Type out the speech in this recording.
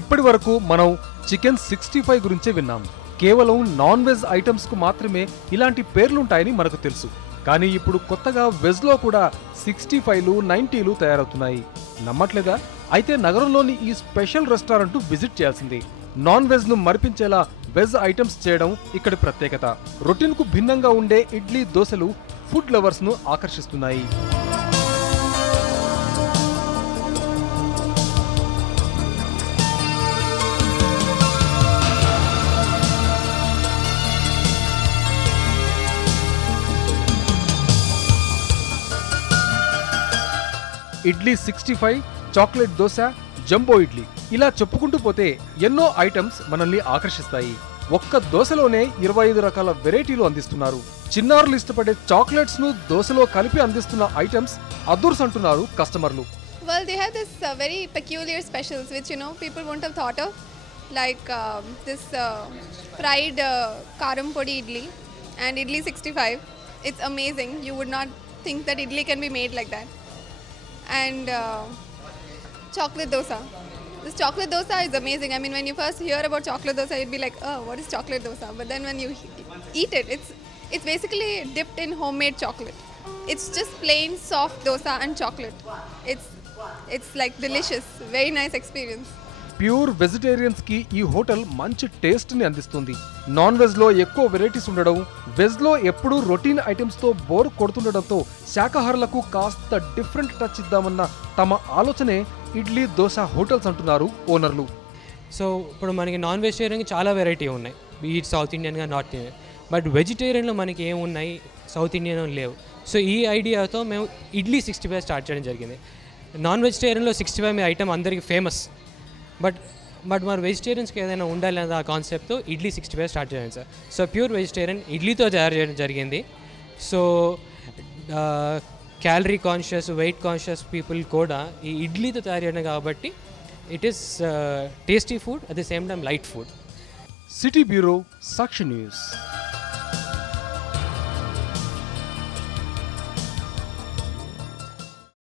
ఇప్పటి వరకు మనం చికెన్ 65 గురించే విన్నాం. కేవలం నాన్ వెజ్ ఐటమ్స్ కు మాత్రమే ఇలాంటి పేర్లుంటాయని మనకు తెలుసు. కానీ ఇప్పుడు కొత్తగా వెజ్ లో కూడా 65లు 90లు తయారవుతున్నాయి. నమ్మట్లేదా? అయితే నగరంలోని ఈ స్పెషల్ రెస్టారెంట్ విజిట్ చేయాల్సిందే. నాన్ వెజ్ ను మరిపించేలా వెజ్ ఐటమ్స్ చేయడం ఇక్కడి ప్రత్యేకత. రొటీన్ కు భిన్నంగా ఉండే ఇడ్లీ దోశలు ఫుడ్ లవర్స్ ను ఆకర్షిస్తున్నాయి. ఇడ్లీ 65, చాక్లెట్ దోశ, జంబో ఇడ్లీ ఇలా చెప్పుకుంటూ పోతే ఎన్నో ఐటమ్స్ మనల్ని ఆకర్షిస్తాయి. ఒక్క దోశలోనే 25 రకాల వెరైటీలు అందిస్తున్నారు. చిన్నారులు ఇష్టపడే చాక్లెట్స్ ను దోశలో కలిపి అందిస్తున్న ఐటమ్స్ అదుర్స్ అంటున్నారు కస్టమర్లు. Well, they have this very peculiar specials which people won't have thought of, like this fried karam podi idli and idli 65. It's amazing. You would not think that idli can be made like that. And chocolate dosa. This chocolate dosa is amazing. I mean, when you first hear about chocolate dosa, you'd be like, oh, what is chocolate dosa? But then when you eat it, it's basically dipped in homemade chocolate. It's just plain soft dosa and chocolate. It's like delicious. Very nice experience. Pure vegetarians కి ఈ hotel మంచి taste ని అందిస్తుంది. Non veg లో ఎక్కువ varieties ఉండడం, veg లో ఎప్పుడూ రొటీన్ ఐటమ్స్ తో బోర్ కొడుతుండడంతో శాకాహారులకు కాస్త డిఫరెంట్ టచ్ ఇద్దామన్న తమ ఆలోచనే ఇడ్లీ దోశ హోటల్స్ అంటున్నారు ఓనర్లు. సో ఇప్పుడు మనకి నాన్ వెజిటేరియన్కి చాలా వెరైటీ ఉన్నాయి, బీట్ సౌత్ ఇండియన్గా నార్త్ ఇండియన్. బట్ వెజిటేరియన్లో మనకి ఏమున్నాయి, సౌత్ ఇండియన్ లేవు. సో ఈ ఐడియాతో మేము ఇడ్లీ 65 స్టార్ట్ చేయడం జరిగింది. నాన్ వెజిటేరియన్లో 65 ఐటమ్ అందరికీ ఫేమస్. బట్ మరి వెజిటేరియన్స్కి ఏదైనా ఉండాలి అనే ఆ కాన్సెప్ట్తో ఇడ్లీ 65 స్టార్ట్ చేయండి సార్. సో ప్యూర్ వెజిటేరియన్ ఇడ్లీతో తయారు చేయడం జరిగింది. So calorie conscious, weight conscious people కూడా ఈ ఇడ్లీతో తయారు చేయడం కాబట్టి it is tasty food, at the same time light food. City bureau, Sakshi news.